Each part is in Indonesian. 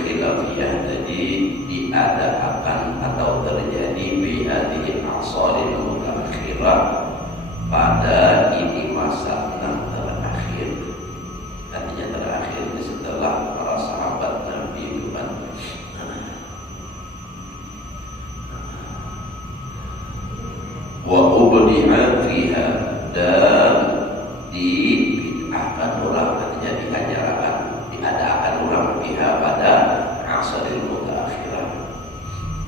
khilafiyah, jadi diadakan atau terjadi bihadil asaril mutaakhirah, pada ini masa yang terakhir. Artinya terakhir setelah para sahabat Nabi itu kan. Wa ubdi'a fiha, dan dibid'ahkan ulang, artinya diajarkan, diadakan ulang fiha pada asrul mutaakhirah,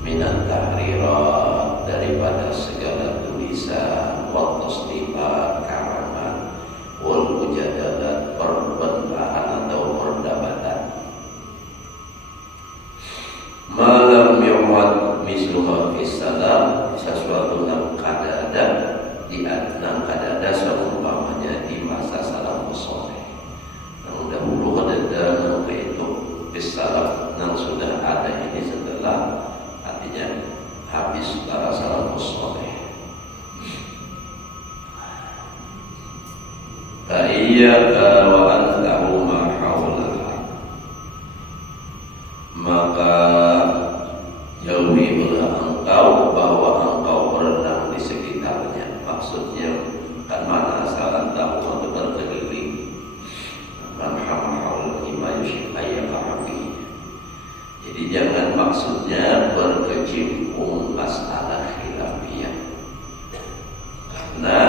minat tahrirat, daripada segala tulisan, wa tasnifat, karangan, wal mujadalat, perbentahan atau perdebatan. Malam yu'ad misluha fis salam, sesuatu yang kadada diadnang kadada seumpamanya di masa salafus saleh. Yang dahulu ada yang itu fis salam, yang sudah ada ini setelah, artinya habis para salafus saleh. Fa iyyaka wa an tahu ma haulaha, maka jauhilah engkau bahwa engkau berenang di sekitarnya. Maksudnya kan mana asalan tahu untuk berkeliling, manhamahul imayushik ayyakahafi. Jadi jangan maksudnya berkecimpung masalah khilafiyah, karena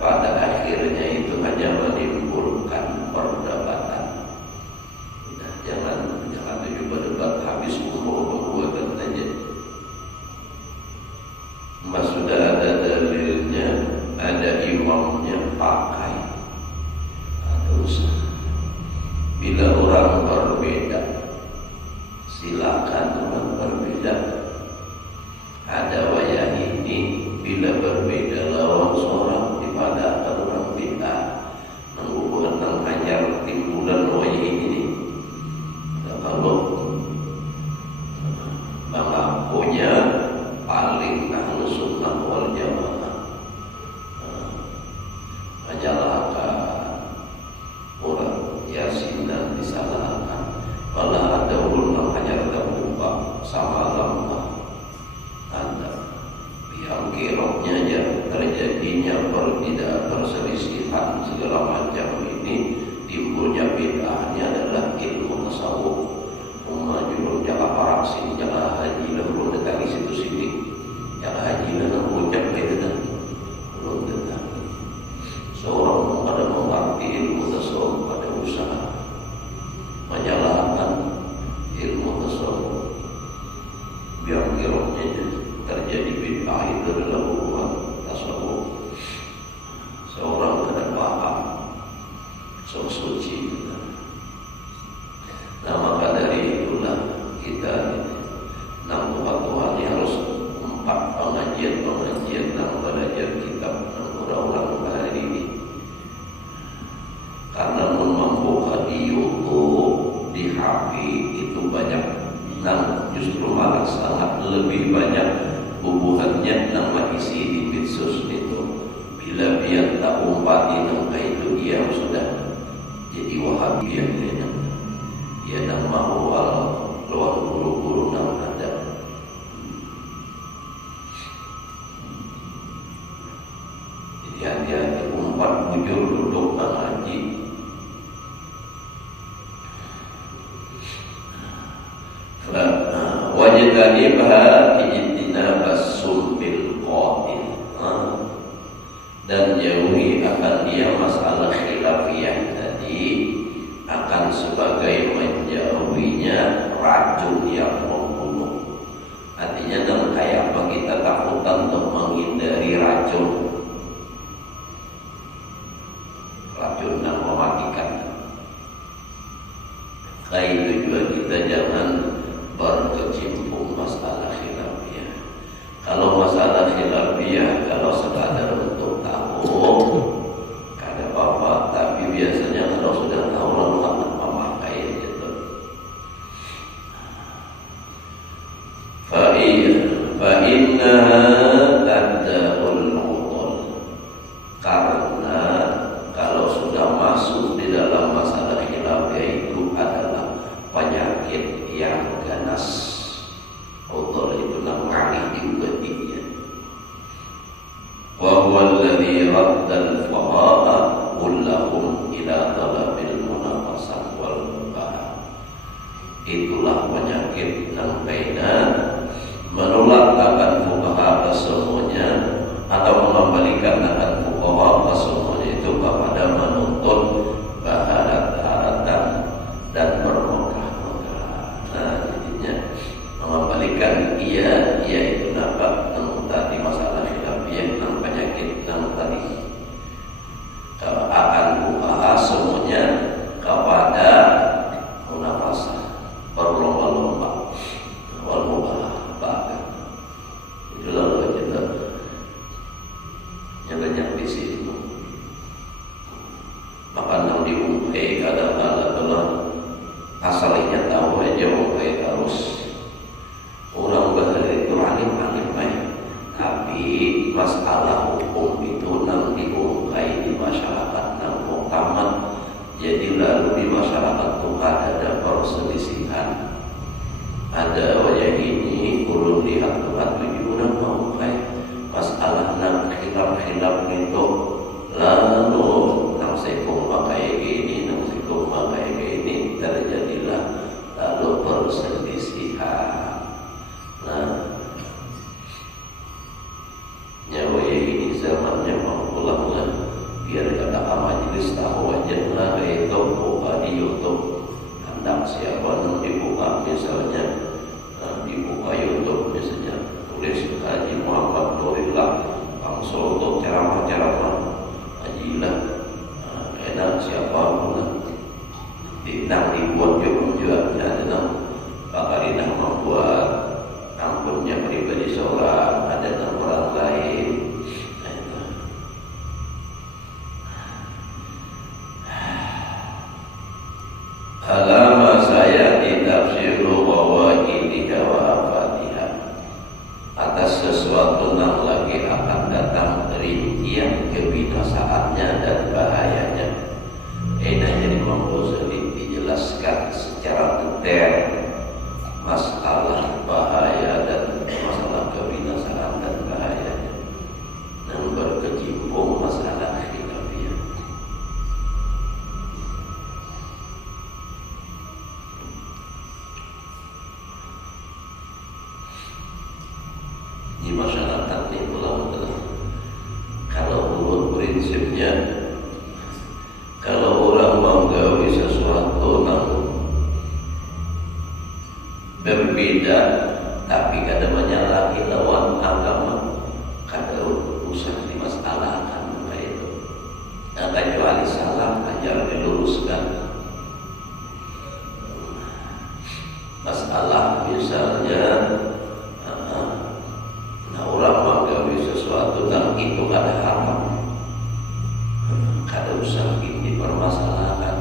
pada akhirnya itu hanya menimbulkan perdebatan. Nah, jangan tujuh berdebat habis umur dan aja. Mas sudah ada dalilnya, ada imamnya, pakai. Terus bila orang berbeda, silakan orang berbeda. Ada wayah ini, bila berbeda lawan seorang dipada orang beda, mengukuhkan tentang hanyar timbulan wayah ini. Kalau mengakunya paling ahlu sunnah wal jamaah, menyalahkan orang yasinan, disalahkan, malah ada ulun hanya terbuka sama lambah anda yang kiroknya aja terjadinya tidak perselisihan segala macam ini, timbulnya bid'ahnya adalah ilmu tasawuf. Umajulun jaka paraksi, jaka haji lah belum datang di situ sini, jaka haji lah ucap kita belum datang. Seorang pada mengerti ilmu tasawuf, pada usaha menyalahkan ilmu tasawuf, biar kiroknya terjadi bid'ah itu adalah hubungan tasawuf. Seorang tidak paham, so suci. Nah, maka dari itulah kita nang Tuhan harus 4 pengajian nang belajar kitab nang orang-orang hari ini. Karena membuka di YouTube, di HP itu banyak, nang justru malah sangat lebih banyak hubungannya nang isi di medsos itu. Bila biar tak umpati nang itu dia sudah jadi Wahabiyah, dia nang mau lawan guru-guru nang ada. Jadi hati-hati umpat bujur duduk mengaji. Wajtanibha ijtinabas sumbil qatil, dan jauhi akan dia masalah khilafiyah tadi, akan sebagai menjauhinya racun yang membunuh. Artinya dalam kayak apa kita takutan untuk menghindari racun yang mematikan. Kayak itu juga kita jangan berkecimpung masalah khilafiyah. Kalau masalah khilafiyah, kalau sekadar untuk tahu, kada apa-apa. Tapi biasanya kalau sudah tahu lalu akan memakai gitu. Fa'innaha tada'ul mu'tal, karena kalau sudah masuk di dalam masalah khilafiyah itu adalah penyakit yang ganas. Udhur itu nang alih diubatinya. Wa huwa alladhi raddal fuqaha kullahum ila talabil munafasah wal mubah. Itulah penyakit nang baina menolak akan fuqaha kesemuanya atau mengembalikan akan fuqaha kesemuanya itu kepada menuntut baharat-haratan dan bermegah-megah. Nah, jadinya mengembalikan ia itu dapat tadi masalah khilafiyah dan penyakit dan tadi akan fuqaha semuanya kepada munafasah, berlomba-lomba, wal mubah. Itulah kita yang banyak di situ. Maka nang diumpai kadang-kadang telah asalnya tahu aja umpai terus. Orang bahari itu alim-alim baik, tapi masalah hukum itu nang diumpai di masyarakat nang muktamad. Jadi lalu di masyarakat itu ada perselisihan. Ada wajah ini ulun lihat tempat tujuh orang mau masalah nang khilaf itu lalu nang sekong pakai gini nang sekong pakai gini terjadilah lalu perselisihan. Nah, nyawa ini zamannya mau pulang lah biar ada majelis tahu aja lah itu buka di YouTube hendak siapa nang dibuka misalnya dibuka YouTube misalnya tulis Haji Muhammad Nurullah langsung untuk ceramah hajilah enak siapa pun nang dibuat juga ada nang bakal nang membuat ampunnya pribadi seorang ada nang orang lain. Alama saya di tafsiru wawahidiha wa afatiha atas sesuatu yang lagi akan datang rincian kebinasaannya dan bahayanya. Ini jadi mampu sedikit dijelaskan secara detail masalah bahaya dan masalah kebinasaan dan bahayanya dan berkecimpung masalah khilafiyah. Di masyarakat ini pulang kalau urut prinsipnya kalau orang menggawi sesuatu yang berbeda tapi kadang menyalahi lawan agama kadang usah dimasalahkan itu kecuali salah ajar diluruskan. Masalah misalnya orang menggawi sesuatu yang itu kada haram, kada usah dipermasalahkan.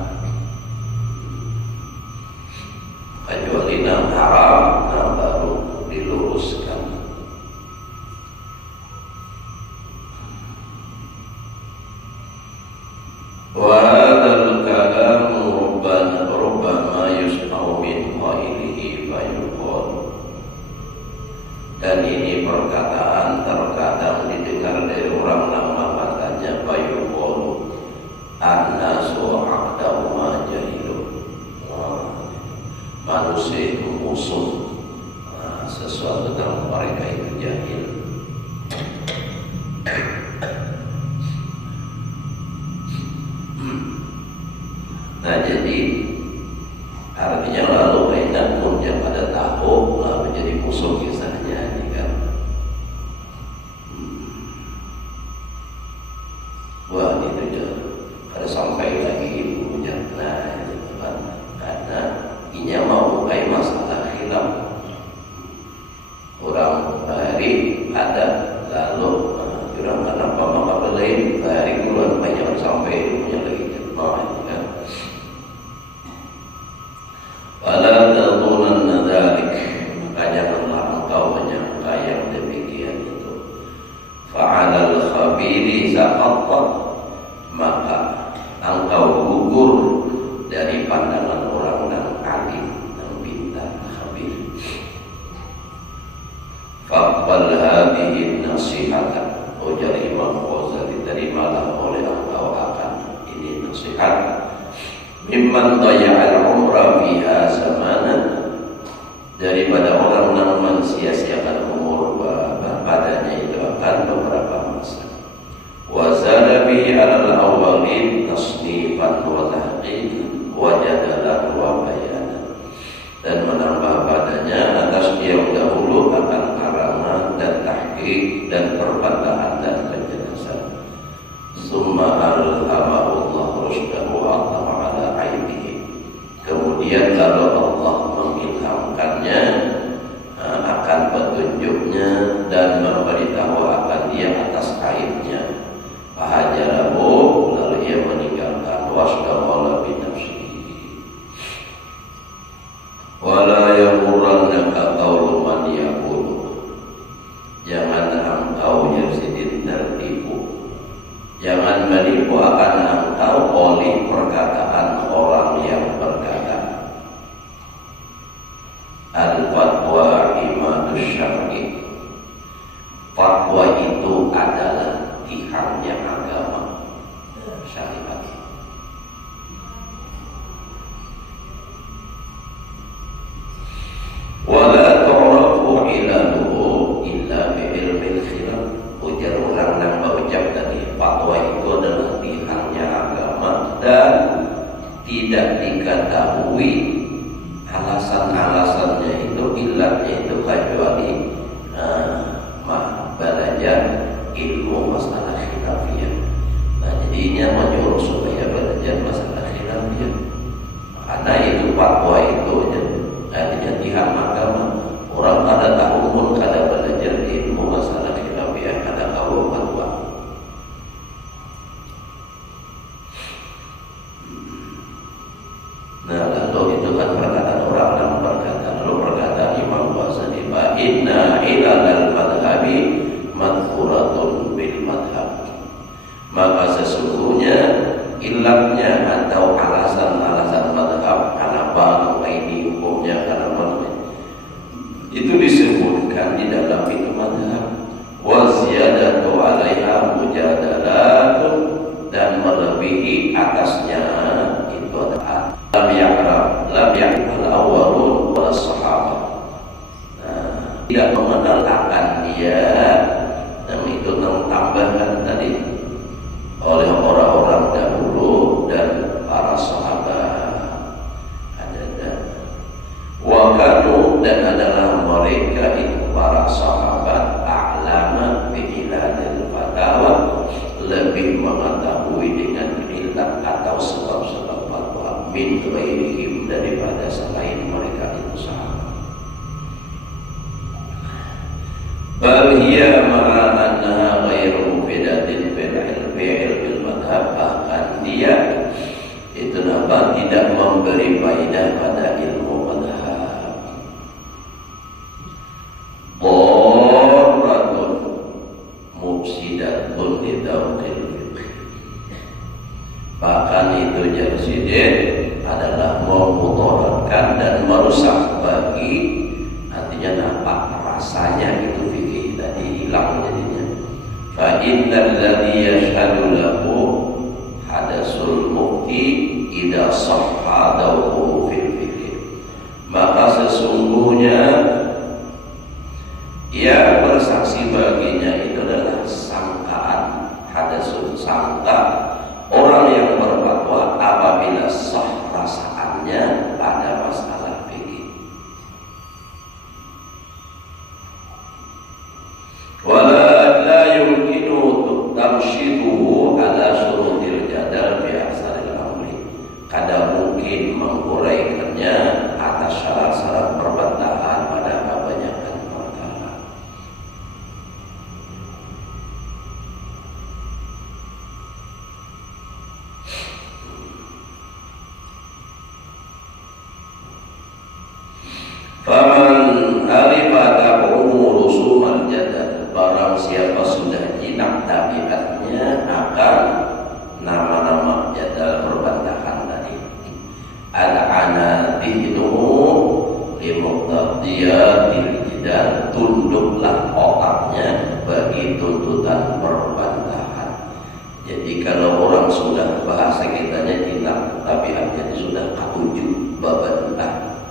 Kecuali yang haram, yang baru diluruskan. Wa hadzal kalamu rubbama yusma'u min qailihi fayuqal. Dan ini perkataan terkadang didengar dari orang yang mengatakannya fayuqal annasu a'dahuma jahilun. Manusia itu musuh sesuatu yang mereka itu jahil. Nah jadi artinya lalu enak pun yang pada tahu lah menjadi musuh kisahnya ini kan. Wah itu dia ada sampai lagi ibunya. Nah itu kan karena inya mau kayak masalah khilaf orang hari ada lalu orang kenapa maka lain hari bulan banyak sampai ibunya lagi kan. Fala tadhunanna dzalik, maka janganlah engkau menyangka yang demikian itu. Fa'alal khabiri saqatta, maka engkau gugur dari pandangan orang yang alim dan pintar. faqbal hadhihi nasihata, ujar Imam Ghazali, terimalah oleh engkau akan ini nasihat, mimman daya'al umra fiha zamanan, daripada orang yang mensia-siakan umur padanya itu akan beberapa masa. Wa zada bihi 'alal awwalin tasnifan wa tahqiqan wa jadalan wa bayanan, dan menambah padanya atas yang dahulu akan karangan dan tahqiq dan perbantahan dan penjelasan. Summa alhamahullah rusdahu Allah ala aibihi, kemudian lalu Allah mengilhamkannya akan petunjuknya dan memberitahu akan dia atas aibnya. Fahajarahu, lalu ia meninggalkan, wasdaqala bi nafsihi. Wala yamurannaka qawlu man yaqulu, jangan engkau Yazidin tertipu, jangan menipu akan engkau oleh perkataan orang yang berkata. Al-fatwa imadus syar'i, fatwa itu adalah tiangnya agama syariat. Wala tu'rafu ilaluhu illa bi'ilmil khilaf, ujar orang yang berucap tadi, fatwa itu adalah tiangnya agama dan tidak diketahui alasan-alasannya itu, ilatnya itu kecuali belajar ilmu masalah khilafiyah. Nah, jadinya menyuruh supaya belajar masalah khilafiyah, karena itu fatwa itu artinya tiang agama. Orang kada tahu pun kada belajar ilmu masalah khilafiyah, kada tahu fatwa. Nah, lalu itu kan perkataan orang yang berkata, lalu perkataan Imam Ghazali, fa inna ilal madhabi madhuratun bil madhab, maka sesungguhnya ilatnya atau alasan-alasan madhab, kenapa ini hukumnya, kenapa itu disebutkan di dalam itu madhab. Wa ziyadatu alaiha mujadalatun, dan melebihi atasnya itu adalah lam ya'rif al-awwalun wal sahabah. Nah, tidak mengenal akan dia, dan itu tambahan tadi oleh orang-orang dahulu dan para sahabat. Wakanu, dan adalah mereka itu para sahabat, a'lama bi'iladil fatawa, lebih mengetahui dengan ilat atau sebab-sebab fatwa, min ghairihim, daripada selain mereka itu sahabat. Bal hiya ma'a annaha ghairu mufidatin fil ilmi madhab, bahkan dia itu tidak memberi faedah pada ilmu madhab. Dharratun mufsidatun lidawqil fiqh, bahkan itu jarsidin adalah memudaratkan dan merusak bagi, artinya nampak rasanya itu fikih tadi hilang jadinya. Fa innal ladzi yashhadu lahu hadasul mufti idza sahha dawuhu fil fikih, maka sesungguhnya ia bersaksi baginya itu adalah sangkaan, hadasul sangka orang yang berfatwa apabila sah rasaannya pada masalah fikih. Wala la yumkinu tamshiduhu ala syurutil jadal fi aksaril amri, kada mungkin menguraikannya atas syarat-syarat perbantahan pada kebanyakan perkara. Faman alifa ta'umu rusuman jadal, barang siapa sudah jinak tabiatnya akan nama-nama jadal perbantahan tadi, al-anadinu limuqtadiyatil jidal, tunduklah otak tuntutan perbantahan. Jadi kalau orang sudah bahasa kitanya hilang, tapi artinya sudah ketujuh babantah,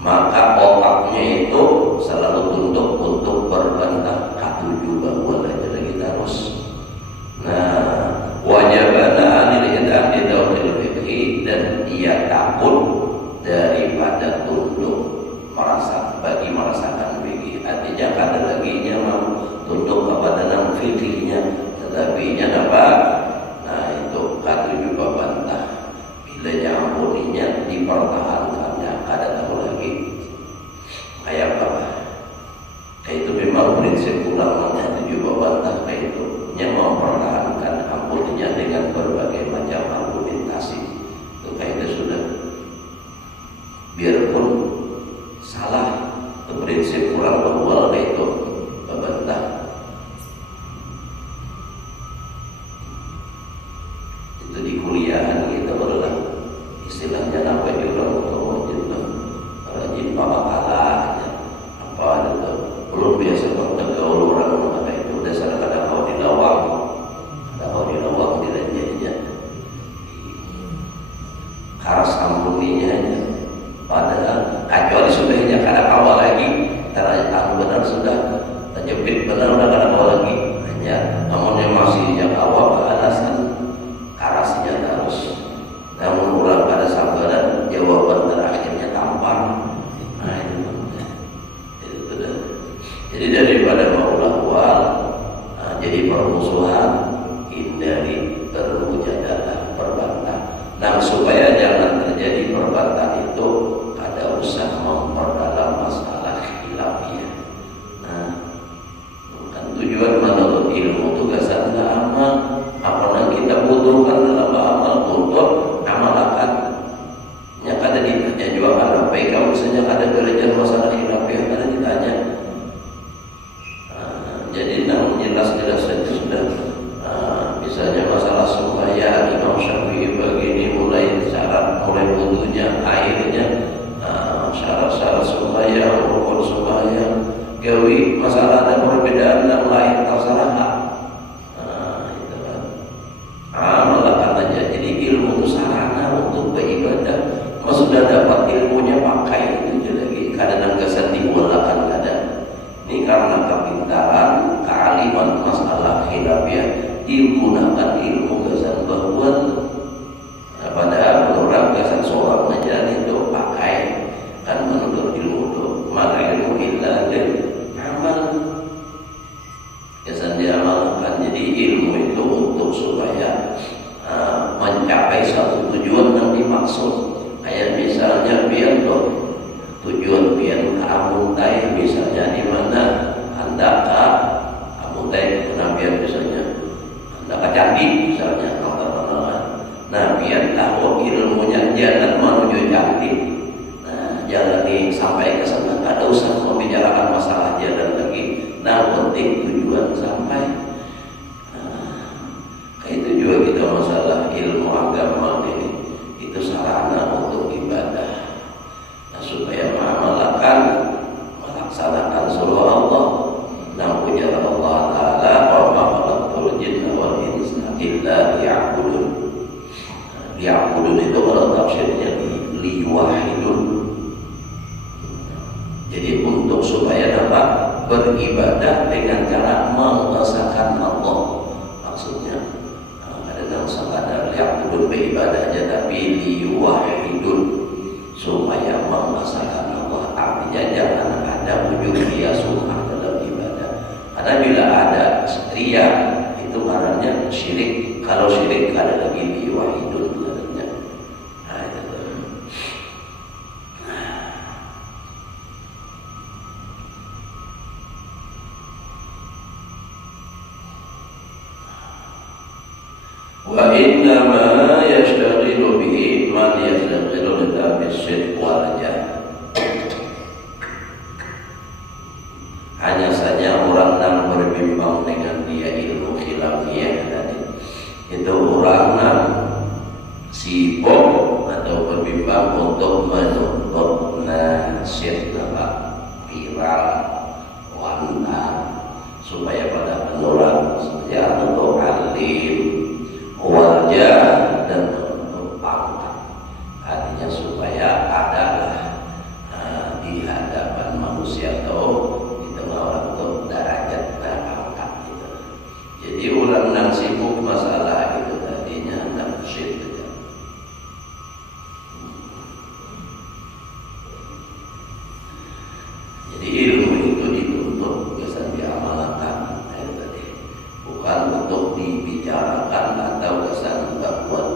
maka otaknya itu selalu tunduk untuk berbantah ketujuh bahwa aja kita terus. Nah, wajibana anil idam di daunil fikhi, dan ia takut daripada tunduk merasakan fikih. Artinya kada lagi nya mau tunduk kepada dalam fikihnya, tetapi nya apa? Nah itu ketujuh babantah. Bila nya ampuninya dipertahankannya, kada tahu lagi kayak apa. Kayak itu memang prinsip ulama ketujuh babantah kayak itu. Nya mempertahankan ampuninya dengan berbagai macam argumentasi. Itu kayak itu sudah. Biarpun salah, itu prinsip kurang bahwa kayak itu babantah. Itu di kuliahan kita berulang istilahnya apa diulang untuk rajin pamakalah apa itu belum biasa bergaul orang apa itu dasar kadang kau di lawang dilanjanya karas ampuninya padahal kecuali sudahnya kadang awal lagi karena tahu benar sudah terjepit benar udah kadang awal lagi hanya namunnya masih yang awal alasan karasnya terus, namun ulang pada sabaran jawaban terakhirnya tampar. Nah itu dah. Jadi daripada maulah wal, jadi permusuhan, hindari bermujadalah, berbantah. Nah supaya jangan terjadi perbantah itu, ada usah memperdalam masalah khilafiyah. Nah, kan tujuan menurut ilmu tugasan amal. Apa yang kita butuhkan dalam amal untuk amalkan. Nya kada ditanya juga kada baik kalau misalnya kada belajar masalah khilafiyah kada ditanya. Jadi namun jelas-jelas saja sudah. Misalnya masalah sembahyang Imam Syafi'i begini mulai syarat mulai wudunya airnya syarat-syarat sembahyang rukun sembahyang gawi masalah ada perbedaan yang lain terserah. Melakukan aja. Jadi ilmu itu sarana untuk beribadah. Sudah dapat ilmunya pakai itu lagi. Kadang kesan diulakan kadang. Ini karena kepintaran, kealiman masalah khilafiyah digunakan ilmu kesan bahwa padahal orang kesan seorang aja itu pakai kan menurut ilmu itu maka ilmu illa dan amal kesan diamalkan. Jadi ilmu itu untuk supaya mencapai satu tujuan yang dimaksud. Kayak misalnya pian loh, tujuan pian ke Amuntai misalnya di mana hendak ke Amuntai kenabian misalnya hendak ke Candi misalnya nah pian tahu ilmunya jalan menuju Candi. Nah jalan ini sampai ke sana ada usah membicarakan masalah jalan lagi. Nah penting tujuan sampai. Itu juga kita masalah ilmu agama ini itu sarana untuk ibadah. Nah, supaya mengamalkan melaksanakan surah Allah dan ujar Allah Taala wa ma khalaqtul jinna wal insa illa liya'budun. Liya'budun itu kalau tafsirnya liwahidun. Jadi untuk supaya dapat beribadah dengan cara mengesahkan Allah maksudnya. Dalam sekadar li'abudun beribadahnya tapi liwahidun supaya mengesahkan Allah. Artinya jangan ada wujud dia sunnah dalam ibadah. Karena bila ada ria itu karena syirik. Kalau syirik ada lagi liwahidun karena. Nah itu. Wa inna ma yashtaghilu bihi man yashtaghilu bis-sidq wal jahl. Hanya saja orang yang berbimbang dengan dia ilmu khilafiyah tadi itu orang yang sibuk atau berbimbang untuk menuntut nasib viral wanita supaya pada penuran ya untuk alim wajah dan untuk pangkat, artinya supaya adalah di hadapan manusia atau di tengah orang itu derajat dan pangkat gitu. Jadi orang yang sibuk masalah itu tadinya nafsid saja. Jadi ilmu itu dituntut bisa diamalkan, itu tadi, bukan untuk dibicarakan atau kesan buat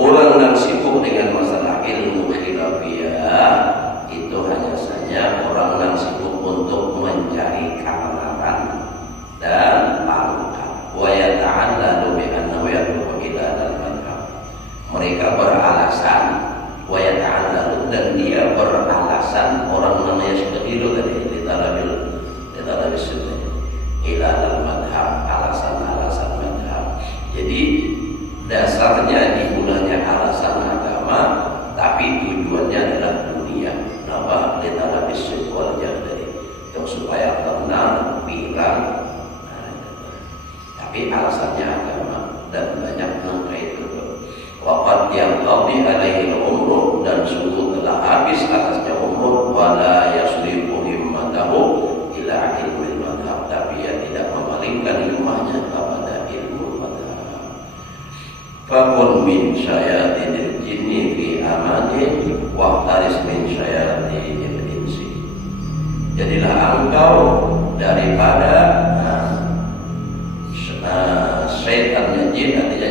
orang yang sibuk dengan masalah ilmu khilafiyah itu hanya saja orang yang sibuk untuk mencari kebenaran dan pangkat. Wa yata'alladu bi annahu yad'u ila al-madhhab. Mereka beralasan wa yata'alladu, dan dia beralasan orang namanya seperti itu tadi di talabil sunnah ila al-madhhab, alasan-alasan madhhab. Jadi dasarnya dimulainya alasan agama, tapi tujuannya adalah dunia. Kenapa? Ditara bisyuk wal jadari, yang supaya tenang, pirang. Tapi alasannya agama, dan banyak nangka itu. Waqad yang qadi alaihi umruh, dan sungguh telah habis atasnya umruh, wala yasrifu himmatahu ila ilmil madhab, tapi ia tidak memalingkan ilmunya kepada ilmu madhab. Fakun min syayatinil jinni fi amanin wahtaris min syayatinil insi. Jadilah engkau daripada syaitannya jin, artinya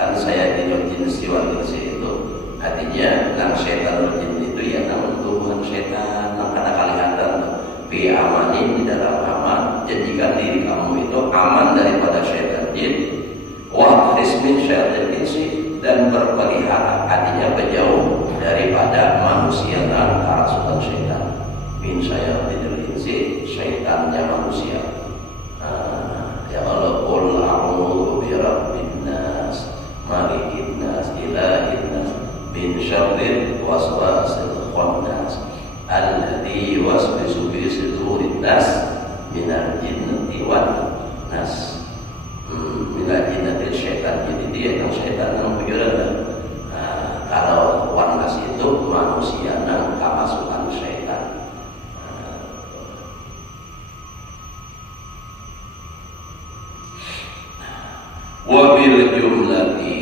kan syayatinil jinsi wal insi itu artinya nang syaitanul jin itu ya namun tuhan syaitan nang kada kelihatan fi amanin, di dalam aman. Jadikan diri kamu itu aman daripada syaitan jin, wa rismin syaitan insi, dan berpelihara, artinya berjauh daripada manusia dan kerasukan syaitan. Min syaitan insi, syaitannya manusia. Ya Allah, qul a'udzu bi rabbin nas, malikin nas, ilahin nas, min syarril waswasil khannas, alladzi yuwaswisu fi sudurin nas minal jinnati wan nas. Minal jinnati syaitan, jadi dia yang syaitan yang bujuran. Kalau wan nas itu manusia yang kemasukan syaitan. Wabil jumlati,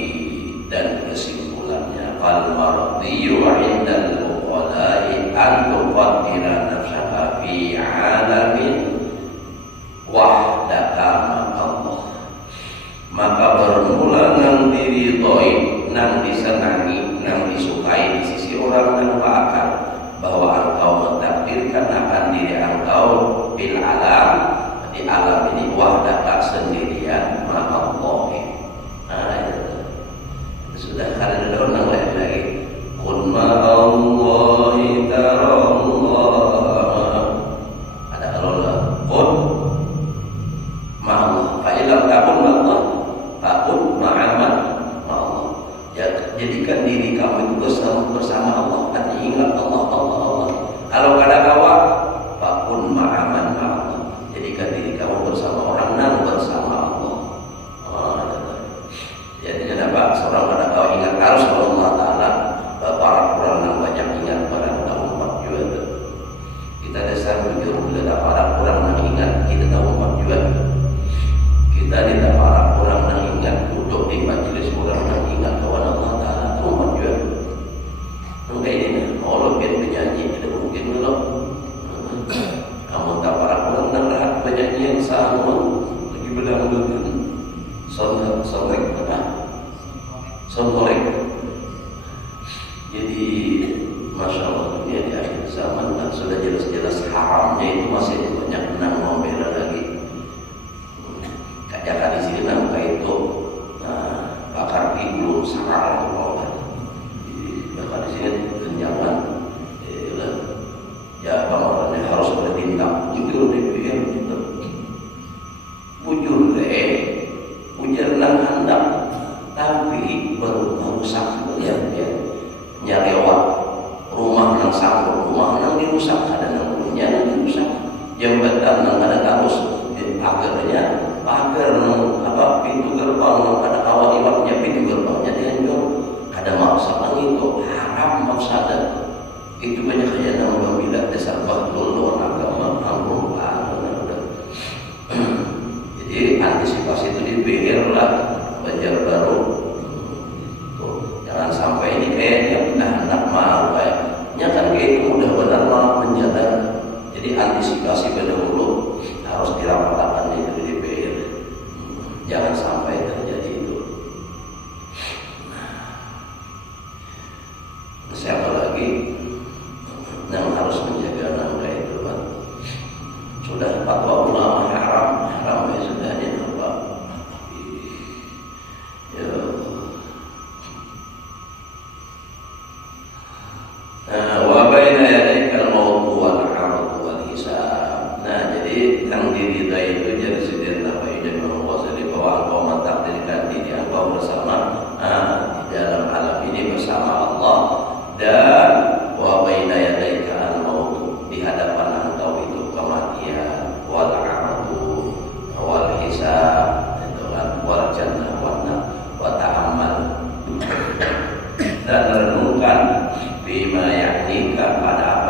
dan kesimpulannya, fal mardiyu indal uqala'i an tuqaddira nafsaka fi alamin wahdaka maqallah. Maka bermula nang diridhoi, nang disenangi, nang disukai di sisi orang yang berakal, bahwa engkau mentakdirkan akan diri engkau bil alam, di alam ini, wahdaka sendirian, maqallah. Sudah kada ada orang lain lagi. Kun ma'allahi tarallah. Ada Allah. Kun ma'allah. Fa'ilam takun ma'allah, takun ma'aman ma'allah. Ya, jadikan diri kamu itu bersama Allah. Artinya ingat Allah, Allah, Allah. Kalau kada kawan, takun ma'aman ma'allah. Jadikan diri kamu bersama orang yang bersama Allah. Jadi kenapa seorang pada kau ingat harus Allah Ta'ala, para orang yang banyak ingat pada tahun 4 juga. Kita dasar jujur bila ada para orang yang ingat kita tahun 4 juga. Kita tidak para orang yang ingat duduk di majelis orang yang ingat kawan Allah Ta'ala tahun 4 juga. Mungkin ini Allah biar penyanyi tidak mungkin dulu. Kamu tak para orang yang rahat penyanyi yang sama lagi belang-belang sonrek sonrek. Jadi masya Allah, dunia di akhir zaman kan sudah jelas-jelas haramnya itu masih banyak nang membela lagi. Kayak di sini nang kayak itu bakar belum sarang itu mau kan. Ya di sini kenjangan. Ya bang harus bertindak jujur dipikir gitu. Bujur ujar nang hendak, tapi baru merusak ya nyarewat rumah nang sanggup rumah nang dirusak, ada nang punya nang dirusak, jembatan nang ada kamus pagar nang pintu gerbang nang ada awal iwaknya, pintu gerbangnya dihancur, ada maksa nang itu haram mafsadat. Itu banyak aja nang bila dasar bahlul lawan agama anggung jadi antisipasi itu dipikir lah Banjarbaru. Jangan sampai ini kayaknya pindah anak mau kayaknya kan kayak itu udah benar malah menjalar. Jadi antisipasi dahulu harus dirapatkan itu dipikir. Jangan sampai terjadi itu. Siapa lagi yang harus menjaga nangka itu kan? Sudah fatwa ulama haram ya sudah apa? Ya. Wa baina yadaikal maut wal 'arad wal hisab. Nah, jadi yang diridai itu jadi sidin apa yang Ghazali bahwa engkau mentakdirkan diri engkau bersama di dalam alam ini bersama Allah, dan wa baina yadaikal maut, di hadapan engkau itu kematian, wal 'arad wal hisab, itu kan, wal jannah wa ta'ammal, dan merenungkan bima yaknika pada